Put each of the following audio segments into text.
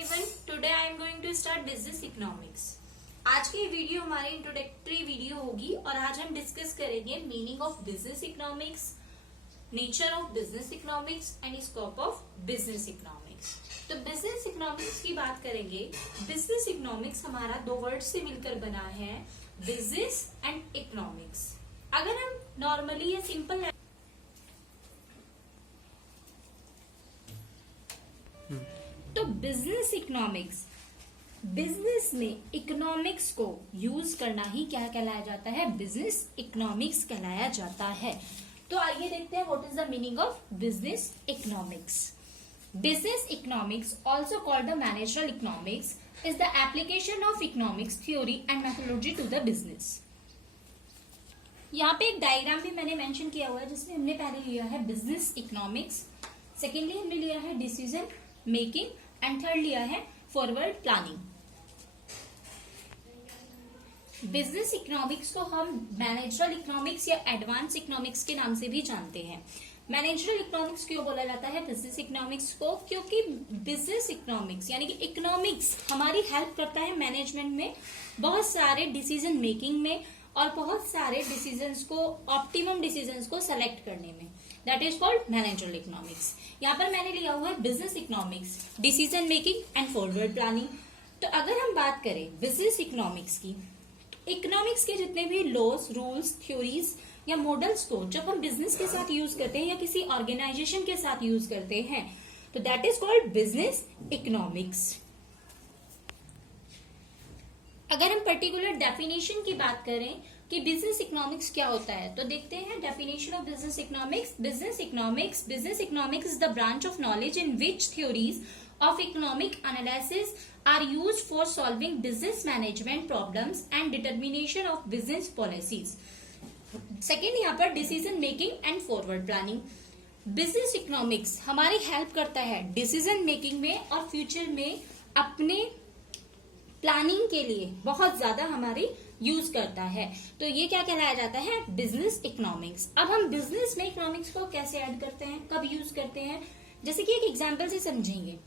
everyone. Today I am going to start business economics. आज की video हमारी introductory video होगी और आज हम डिस्कस करेंगे meaning of business economics, nature of business economics and scope of business economics. तो बिजनेस इकोनॉमिक्स की बात करेंगे। बिजनेस इकोनॉमिक्स हमारा दो वर्ड से मिलकर बना है, बिजनेस एंड इकोनॉमिक्स। अगर हम नॉर्मली या सिंपल तो बिजनेस इकोनॉमिक्स, बिजनेस में इकोनॉमिक्स को यूज करना ही क्या कहलाया जाता है? बिजनेस इकोनॉमिक्स कहलाया जाता है। तो आइए देखते हैं what is the meaning of business economics. Business economics, also called the managerial economics, is the application of economics theory and methodology to the business. यहाँ पे एक डायग्राम भी मैंने मेंशन किया हुआ है जिसमें हमने पहले लिया है बिजनेस इकोनॉमिक्स, सेकेंडली हमने लिया है डिसीजन मेकिंग एंड थर्ड लिया है फॉरवर्ड प्लानिंग। बिजनेस इकोनॉमिक्स को हम मैनेजरल इकोनॉमिक्स या एडवांस इकोनॉमिक्स के नाम से भी जानते हैं। मैनेजरल इकोनॉमिक्स क्यों बोला जाता है बिजनेस इकोनॉमिक्स को? क्योंकि बिजनेस इकोनॉमिक्स यानी कि इकोनॉमिक्स हमारी हेल्प करता है मैनेजमेंट में, बहुत सारे डिसीजन मेकिंग में और बहुत सारे डिसीजंस को, ऑप्टिमम डिसीजंस को सेलेक्ट करने में। That is called managerial economics. यहाँ पर मैंने लिया हुआ है business economics, decision making and forward planning. तो अगर हम बात करें बिजनेस इकोनॉमिक्स की, इकोनॉमिक्स के जितने भी लॉज, रूल्स, थ्योरीज या मॉडल्स को जब हम बिजनेस के साथ यूज करते हैं या किसी ऑर्गेनाइजेशन के साथ यूज करते हैं तो that is called business economics. अगर हम पर्टिकुलर डेफिनेशन की बात करें कि बिजनेस इकोनॉमिक्स क्या होता है तो देखते हैं definition of business economics. Business economics is the branch of knowledge in which theories of economic analysis are used for solving business management problems and determination of business policies. Second यहाँ पर decision making and forward planning. Business economics हमारी help करता है decision making में और future में अपने planning के लिए बहुत ज्यादा हमारी यूज करता है। तो ये क्या कहलाया जाता है? Business economics. अब हम बिजनेस में इकोनॉमिक्स को कैसे ऐड करते हैं, कब यूज करते हैं, जैसे कि एक एग्जाम्पल से समझेंगे।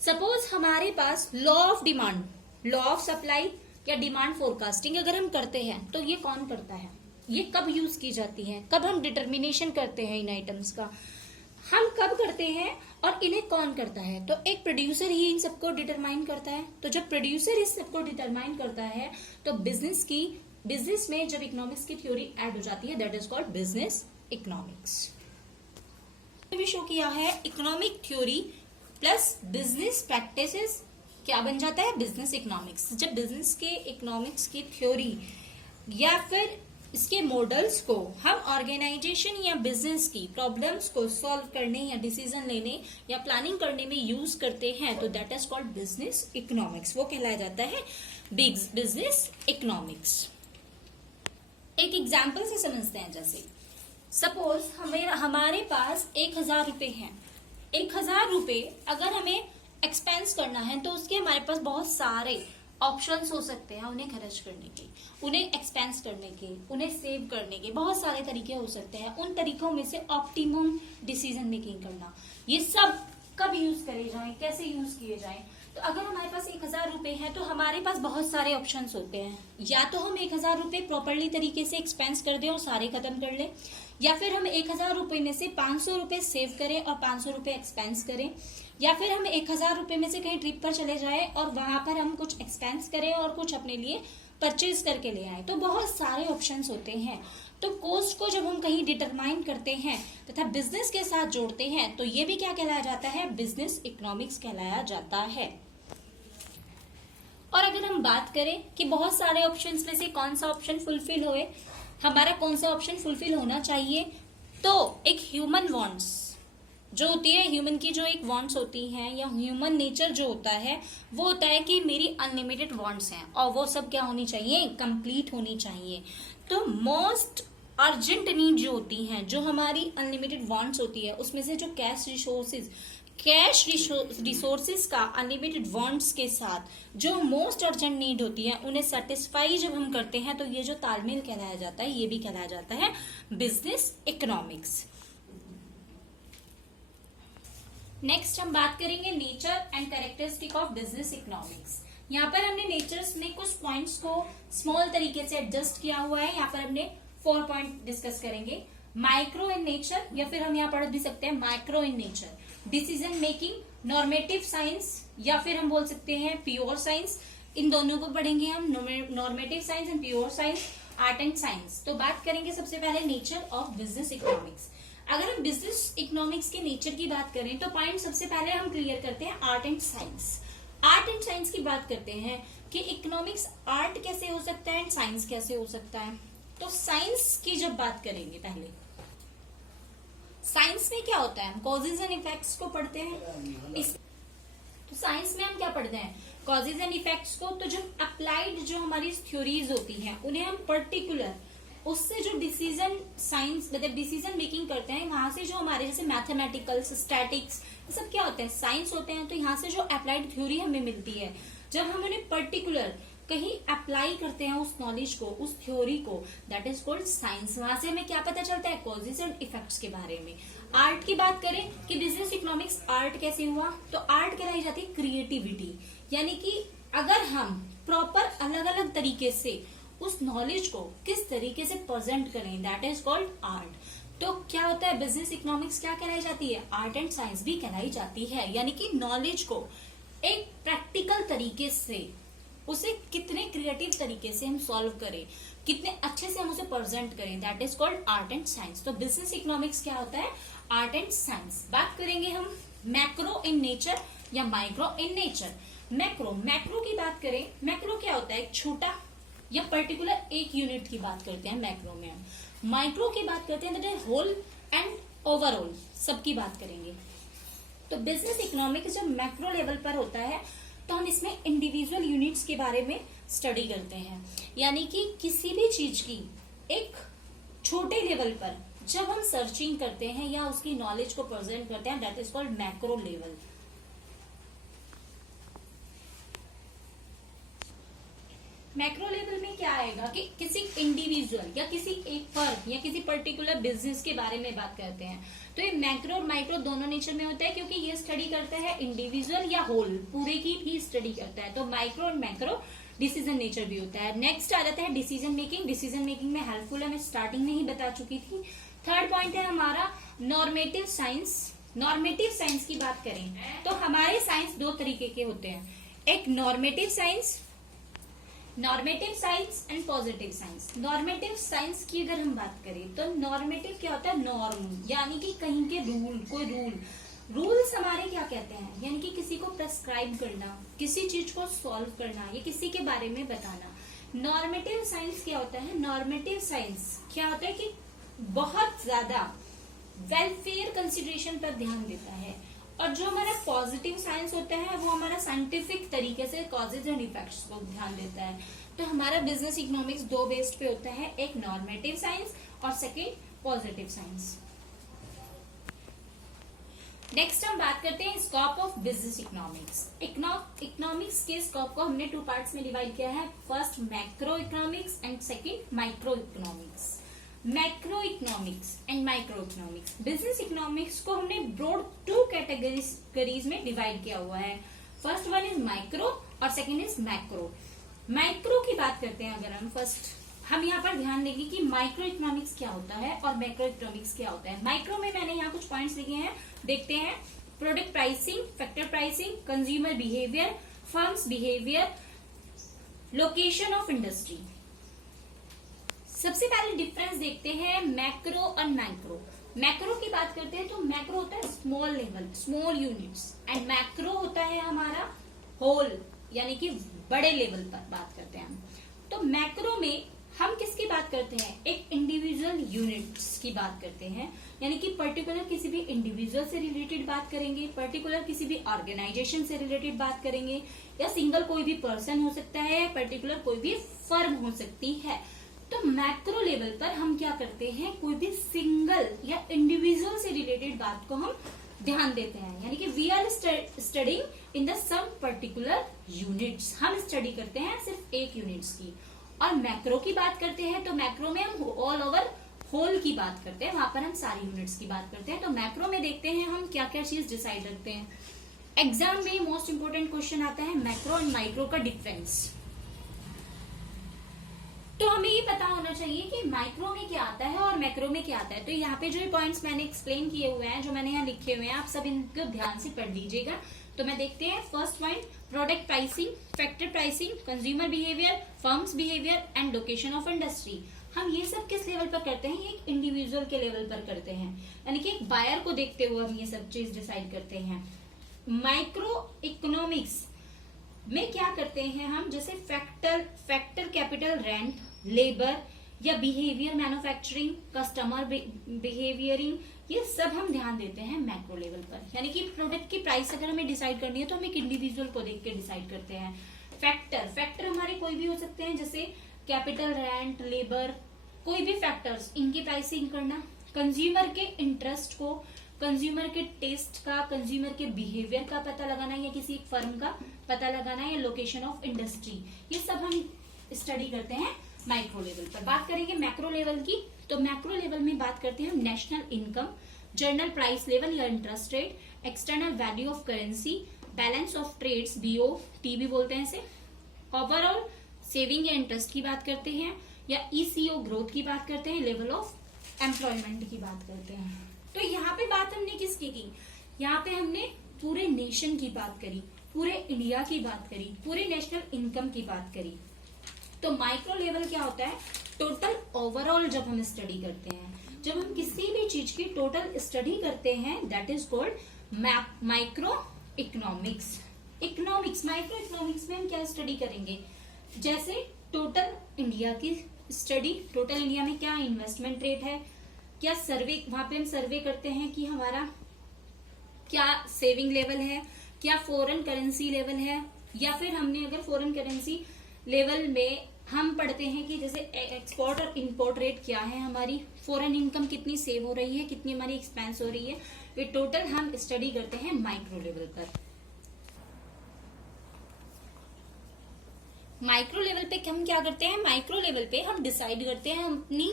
सपोज हमारे पास law of demand, law of supply या डिमांड फोरकास्टिंग अगर हम करते हैं तो ये कौन करता है? ये कब यूज की जाती है? कब हम डिटर्मिनेशन करते हैं इन आइटम्स का? हम कब करते हैं और इन्हें कौन करता है? तो एक प्रोड्यूसर ही इन सबको डिटरमाइन करता है। तो जब प्रोड्यूसर इस सबको डिटरमाइन करता है तो बिजनेस में जब इकोनॉमिक्स की थ्योरी ऐड हो जाती है that is called business economics. भी शो किया है economic theory plus business practices क्या बन जाता है? Business economics. जब बिजनेस के इकोनॉमिक्स की थ्योरी या फिर इसके मॉडल्स को हम ऑर्गेनाइजेशन या बिजनेस की प्रॉब्लम्स को सॉल्व करने या डिसीजन लेने या प्लानिंग करने में यूज करते हैं तो that is called business economics. वो कहलाया जाता है बिजनेस इकोनॉमिक्स। एक एग्जाम्पल से समझते हैं। जैसे सपोज हमारे पास 1000 रुपए हैं। 1000 रुपए अगर हमें एक्सपेंस करना है तो उसके हमारे पास बहुत सारे ऑप्शंस हो सकते हैं उन्हें खर्च करने के, उन्हें एक्सपेंस करने के, उन्हें सेव करने के, बहुत सारे तरीके हो सकते हैं। उन तरीकों में से ऑप्टिमम डिसीजन मेकिंग करना, ये सब कब यूज करे जाएं, कैसे यूज किए जाएं? तो अगर हमारे पास 1000 रुपए हैं तो हमारे पास बहुत सारे ऑप्शंस होते हैं। या तो हम 1000 रुपए प्रॉपरली तरीके से एक्सपेंस कर दें और सारे खत्म कर लें, या फिर हम 1000 रुपए में से 500 रुपए सेव करें और 500 रुपए एक्सपेंस करें, या फिर हम 1000 रुपए में से कहीं ट्रिप पर चले जाएं और वहां पर हम कुछ एक्सपेंस करें और कुछ अपने लिए परचेज करके ले आए। तो बहुत सारे ऑप्शंस होते हैं। तो कॉस्ट को जब हम कहीं डिटरमाइन करते हैं तथा बिजनेस के साथ जोड़ते हैं तो ये भी क्या कहलाया जाता है? बिजनेस इकोनॉमिक्स कहलाया जाता है। और अगर हम बात करें कि बहुत सारे ऑप्शंस में से कौन सा ऑप्शन फुलफिल होए, हमारा कौन सा ऑप्शन फुलफिल होना चाहिए, तो एक ह्यूमन वांट्स जो होती है, ह्यूमन की जो एक वांट्स होती हैं या ह्यूमन नेचर जो होता है वो होता है कि मेरी अनलिमिटेड वांट्स हैं और वो सब क्या होनी चाहिए? कंप्लीट होनी चाहिए। तो मोस्ट अर्जेंट नीड जो होती हैं, जो हमारी अनलिमिटेड वांट्स होती है, उसमें से जो कैश रिसोर्सेज का अनलिमिटेड वांट्स के साथ जो मोस्ट अर्जेंट नीड होती है उन्हें सेटिस्फाई जब हम करते हैं तो ये जो तालमेल कहलाया जाता है ये भी कहलाया जाता है बिजनेस इकोनॉमिक्स। नेक्स्ट हम बात करेंगे nature and characteristic of business economics. यहाँ पर हमने नेचर्स में कुछ पॉइंट्स को स्मॉल तरीके से एडजस्ट किया हुआ है। यहाँ पर हमने 4 पॉइंट डिस्कस करेंगे। माइक्रो इन नेचर, या फिर हम यहाँ पढ़ भी सकते हैं micro in nature, decision making, normative science, या फिर हम बोल सकते हैं प्योर साइंस। इन दोनों को पढ़ेंगे हम, normative science and pure science, art and science. तो बात करेंगे सबसे पहले नेचर ऑफ बिजनेस इकोनॉमिक्स। अगर हम बिजनेस इकोनॉमिक्स के नेचर की बात करें तो पॉइंट सबसे पहले हम क्लियर करते हैं art and science. Art and science की बात करते हैं कि इकोनॉमिक्स आर्ट कैसे हो सकता है एंड साइंस कैसे हो सकता है। तो साइंस की जब बात करेंगे, पहले साइंस में क्या होता है, हम कॉजेज एंड इफेक्ट्स को पढ़ते हैं। तो साइंस में हम क्या पढ़ते हैं, कॉजेज एंड इफेक्ट्स को। तो जो अप्लाइड जो हमारी थ्योरीज होती हैं उन्हें हम पर्टिकुलर उससे जो डिसीजन साइंस मतलब डिसीजन मेकिंग करते हैं, वहां से जो हमारे जैसे मैथमेटिकल्स, स्टैटिक्स, ये सब क्या होते हैं, साइंस होते हैं। तो यहाँ से जो अप्लाइड थ्योरी हमें मिलती है, जब हम उन्हें पर्टिकुलर कहीं अप्लाई करते हैं उस नॉलेज को, उस थ्योरी को, दैट इज कॉल्ड साइंस। वहां से हमें क्या पता चलता है, कॉजेज एंड इफेक्ट्स के बारे में। आर्ट की बात करें कि बिजनेस इकोनॉमिक्स आर्ट कैसे हुआ, तो आर्ट कहलाई जाती है क्रिएटिविटी। यानी कि अगर हम प्रॉपर अलग अलग तरीके से उस नॉलेज को किस तरीके से प्रेजेंट करें, दैट इज कॉल्ड आर्ट। तो क्या होता है, बिजनेस इकोनॉमिक्स क्या कहलाई जाती है, आर्ट एंड साइंस भी कहलाई जाती है। यानी कि नॉलेज को एक प्रैक्टिकल तरीके से, उसे कितने क्रिएटिव तरीके से हम सॉल्व करें, कितने अच्छे से हम उसे प्रेजेंट करें, that is called art and science. तो बिजनेस इकोनॉमिक्स क्या होता है, आर्ट एंड साइंस। बात करेंगे हम मैक्रो इन नेचर या माइक्रो इन नेचर। मैक्रो की बात करें, मैक्रो क्या होता है, एक छोटा या पर्टिकुलर एक यूनिट की बात करते हैं मैक्रो में हम। माइक्रो की बात करते हैं that is whole and overall, सबकी बात करेंगे। तो बिजनेस इकोनॉमिक्स जब मैक्रो लेवल पर होता है तो हम इसमें इंडिविजुअल यूनिट्स के बारे में स्टडी करते हैं। यानी कि किसी भी चीज की एक छोटे लेवल पर जब हम सर्चिंग करते हैं या उसकी नॉलेज को प्रेजेंट करते हैं, that is called macro level. Macro level में क्या आएगा कि किसी इंडिविजुअल या किसी एक फर्म या किसी पर्टिकुलर बिजनेस के बारे में बात करते हैं। तो ये मैक्रो और माइक्रो दोनों नेचर में होता है, क्योंकि ये स्टडी करता है इंडिविजुअल या होल, पूरे की भी स्टडी करता है। तो माइक्रो और मैक्रो डिसीजन नेचर भी होता है। नेक्स्ट आ जाता है डिसीजन मेकिंग। डिसीजन मेकिंग में हेल्पफुल है, मैं स्टार्टिंग में ही बता चुकी थी। थर्ड पॉइंट है हमारा नॉर्मेटिव साइंस। नॉर्मेटिव साइंस की बात करें तो हमारे साइंस दो तरीके के होते हैं, एक normative science and positive science. Normative science की अगर हम बात करें तो नॉर्मेटिव क्या होता है, नॉर्म, यानी कि कहीं के रूल, कोई रूल्स हमारे क्या कहते हैं, यानी कि किसी को प्रेस्क्राइब करना, किसी चीज को सॉल्व करना, या किसी के बारे में बताना। नॉर्मेटिव साइंस क्या होता है, नॉर्मेटिव साइंस क्या होता है कि बहुत ज्यादा वेलफेयर कंसिडरेशन पर ध्यान देता है। और जो हमारा पॉजिटिव साइंस होता है वो हमारा साइंटिफिक तरीके से कॉजेज एंड इफेक्ट्स को ध्यान देता है। तो हमारा बिजनेस इकोनॉमिक्स दो बेस्ड पे होता है, एक नॉर्मेटिव साइंस और सेकेंड पॉजिटिव साइंस। नेक्स्ट हम बात करते हैं scope of business economics. Economics के स्कोप को हमने 2 पार्ट्स में डिवाइड किया है, first macro economics and second micro economics. Macro economics and micro economics. Business economics को हमने ब्रॉड 2 कैटेगरीज में डिवाइड किया हुआ है। फर्स्ट वन इज माइक्रो और सेकेंड इज मैक्रो। माइक्रो की बात करते हैं अगर हम यहाँ पर ध्यान देंगे कि माइक्रो इकोनॉमिक्स क्या होता है और मैक्रो इकोनॉमिक्स क्या होता है। माइक्रो में मैंने यहाँ कुछ पॉइंट्स लिखे हैं, देखते हैं। Product pricing, factor pricing, consumer behaviour, firms behaviour, location of industry. सबसे पहले डिफरेंस देखते हैं मैक्रो और माइक्रो। मैक्रो की बात करते हैं तो मैक्रो होता है small level, small units, and macro होता है हमारा होल, यानी कि बड़े लेवल पर बात करते हैं हम। तो मैक्रो में हम किसकी बात करते हैं, एक इंडिविजुअल यूनिट्स की बात करते हैं, यानी कि पर्टिकुलर किसी भी इंडिविजुअल से रिलेटेड बात करेंगे, पर्टिकुलर किसी भी ऑर्गेनाइजेशन से रिलेटेड बात करेंगे, या सिंगल कोई भी पर्सन हो सकता है, पर्टिकुलर कोई भी फर्म हो सकती है। तो मैक्रो लेवल पर हम क्या करते हैं, कोई भी सिंगल या इंडिविजुअल से रिलेटेड बात को हम ध्यान देते हैं, यानी कि we are studying in the some particular units. हम स्टडी करते हैं सिर्फ एक यूनिट्स की। और मैक्रो की बात करते हैं तो मैक्रो में हम ऑल ओवर होल की बात करते हैं, वहां पर हम सारी यूनिट्स की बात करते हैं। तो मैक्रो में देखते हैं हम क्या क्या चीज डिसाइड रखते हैं। एग्जाम में मोस्ट इंपोर्टेंट क्वेश्चन आता है मैक्रो एंड माइक्रो का डिफरेंस। तो हमें ये पता होना चाहिए कि माइक्रो में क्या आता है और मैक्रो में क्या आता है। तो यहाँ पे जो पॉइंट्स मैंने एक्सप्लेन किए हुए हैं, जो मैंने यहाँ लिखे हुए हैं, आप सब इनको ध्यान से पढ़ लीजिएगा। तो मैं देखते हैं first point, product pricing, factor pricing, consumer behaviour, firms behaviour and location of industry. हम ये सब किस लेवल पर करते हैं? एक इंडिविजुअल के लेवल पर करते हैं, यानी कि एक बायर को देखते हुए हम ये सब चीज डिसाइड करते हैं। माइक्रो इकोनॉमिक्स में क्या करते हैं हम? जैसे फैक्टर कैपिटल, रेंट, लेबर या बिहेवियर, मैन्युफैक्चरिंग, कस्टमर बिहेवियरिंग, ये सब हम ध्यान देते हैं मैक्रो लेवल पर। यानी कि प्रोडक्ट की प्राइस अगर हमें डिसाइड करनी है तो हम एक इंडिविजुअल को देख के डिसाइड करते हैं। फैक्टर हमारे कोई भी हो सकते हैं, जैसे कैपिटल, रेंट, लेबर, कोई भी फैक्टर्स, इनकी प्राइसिंग करना। कंज्यूमर के इंटरेस्ट को, कंज्यूमर के टेस्ट का, कंज्यूमर के बिहेवियर का पता लगाना या किसी एक फर्म का पता लगाना, या लोकेशन ऑफ इंडस्ट्री, ये सब हम स्टडी करते हैं माइक्रो लेवल पर। बात करेंगे मैक्रो लेवल की, तो मैक्रो लेवल में बात करते हैं हम national income, general price level या interest rate, external value of currency, balance of trades, BOT भी बोलते हैं इसे, ओवरऑल सेविंग या इंटरेस्ट की बात करते हैं, या ECO ग्रोथ की बात करते हैं, लेवल ऑफ एम्प्लॉयमेंट की बात करते हैं। तो यहाँ पे बात हमने किसकी की? यहाँ पे हमने पूरे नेशन की बात करी, पूरे इंडिया की बात करी, पूरे नेशनल इनकम की बात करी। तो माइक्रो लेवल क्या होता है? टोटल ओवरऑल जब हम स्टडी करते हैं, जब हम किसी भी चीज की टोटल स्टडी करते हैं, that is called micro economics. Micro economics में हम क्या स्टडी करेंगे? जैसे टोटल इंडिया की स्टडी, टोटल इंडिया में क्या इन्वेस्टमेंट रेट है, क्या सर्वे, वहां पे हम सर्वे करते हैं कि हमारा क्या सेविंग लेवल है, क्या फॉरेन करेंसी लेवल है, या फिर हमने अगर फॉरेन करेंसी लेवल में हम पढ़ते हैं कि जैसे एक्सपोर्ट और इंपोर्ट रेट क्या है, हमारी फॉरेन इनकम कितनी सेव हो रही है, कितनी हमारी एक्सपेंस हो रही है, ये टोटल हम स्टडी करते हैं माइक्रो लेवल पर। माइक्रो लेवल पे हम क्या करते हैं? माइक्रो लेवल पे हम डिसाइड करते हैं अपनी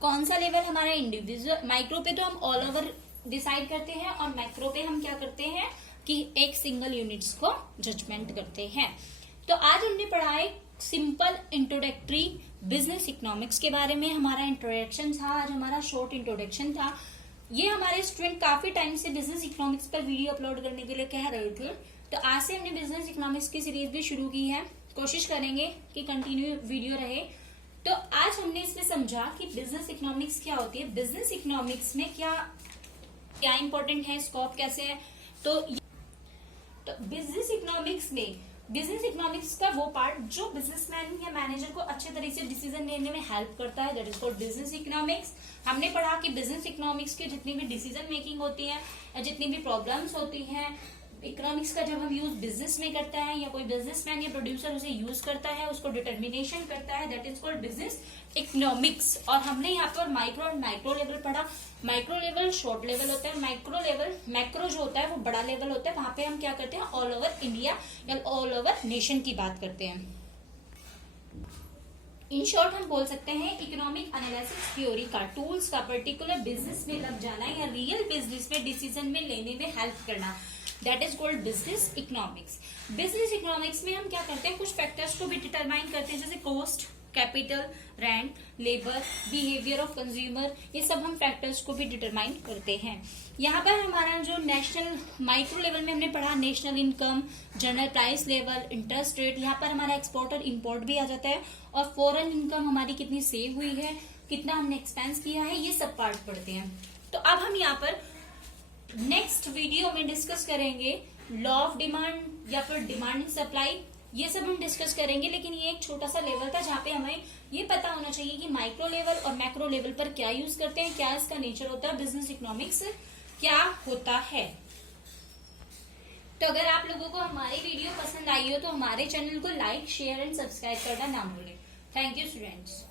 कौन सा लेवल हमारा इंडिविजुअल। माइक्रो पे तो हम ऑल ओवर डिसाइड करते हैं, और मैक्रो पे हम क्या करते हैं कि एक सिंगल यूनिट्स को जजमेंट करते हैं। तो आज हमने पढ़ा है सिंपल इंट्रोडक्टरी बिजनेस इकोनॉमिक्स के बारे में। हमारा इंट्रोडक्शन था, आज हमारा शॉर्ट इंट्रोडक्शन था। ये हमारे स्टूडेंट काफी टाइम से बिजनेस इकोनॉमिक्स पर वीडियो अपलोड करने के लिए कह रहे थे, तो आज से हमने बिजनेस इकोनॉमिक्स की सीरीज भी शुरू की है। कोशिश करेंगे कि कंटिन्यू वीडियो रहे। तो आज हमने इसमें समझा कि बिजनेस इकोनॉमिक्स क्या होती है, बिजनेस इकोनॉमिक्स में क्या क्या इंपॉर्टेंट है, स्कोप कैसे है। तो बिजनेस इकोनॉमिक्स का वो पार्ट जो बिजनेसमैन या मैनेजर को अच्छे तरीके से डिसीजन लेने में हेल्प करता है, that is called business economics. हमने पढ़ा कि बिजनेस इकोनॉमिक्स की जितनी भी डिसीजन मेकिंग होती है या जितनी भी प्रॉब्लम्स होती हैं, इकोनॉमिक्स का जब हम यूज बिजनेस में करता है या कोई बिजनेसमैन या प्रोड्यूसर उसे यूज करता है, उसको डिटर्मिनेशन करता है, that is called business economics. और हमने यहाँ पर माइक्रो एंड माइक्रो लेवल पढ़ा। माइक्रो लेवल शॉर्ट लेवल होता है, माइक्रो लेवल मैक्रो जो होता है वो बड़ा लेवल होता है। वहां पे हम क्या करते हैं? ऑल ओवर इंडिया या ऑल ओवर नेशन की बात करते हैं। इन शॉर्ट हम बोल सकते हैं इकोनॉमिक एनालिसिस थ्योरी का, टूल्स का पर्टिकुलर बिजनेस में लग जाना या रियल बिजनेस में डिसीजन में लेने में हेल्प करना, that is called business economics. Business economics में हम क्या करते हैं? कुछ फैक्टर्स को भी डिटरमाइन करते हैं, जैसे cost, capital, rent, labour, behaviour of consumer, ये सब हम फैक्टर्स को भी डिटरमाइन करते हैं। यहाँ पर हमारा जो नेशनल माइक्रो लेवल में हमने पढ़ा national income, general price level, interest rate, यहाँ पर हमारा एक्सपोर्ट और इम्पोर्ट भी आ जाता है, और फॉरेन इनकम हमारी कितनी सेव हुई है, कितना हमने एक्सपेंस किया है, ये सब पार्ट पढ़ते हैं। तो अब हम यहाँ पर नेक्स्ट वीडियो में डिस्कस करेंगे लॉ ऑफ डिमांड या फिर डिमांड एंड सप्लाई, ये सब हम डिस्कस करेंगे। लेकिन ये एक छोटा सा लेवल था जहाँ पे हमें ये पता होना चाहिए कि माइक्रो लेवल और मैक्रो लेवल पर क्या यूज करते हैं, क्या इसका नेचर होता है, बिजनेस इकोनॉमिक्स क्या होता है। तो अगर आप लोगों को हमारी वीडियो पसंद आई हो तो हमारे चैनल को लाइक, शेयर एंड सब्सक्राइब करना ना भूलें। Thank you students.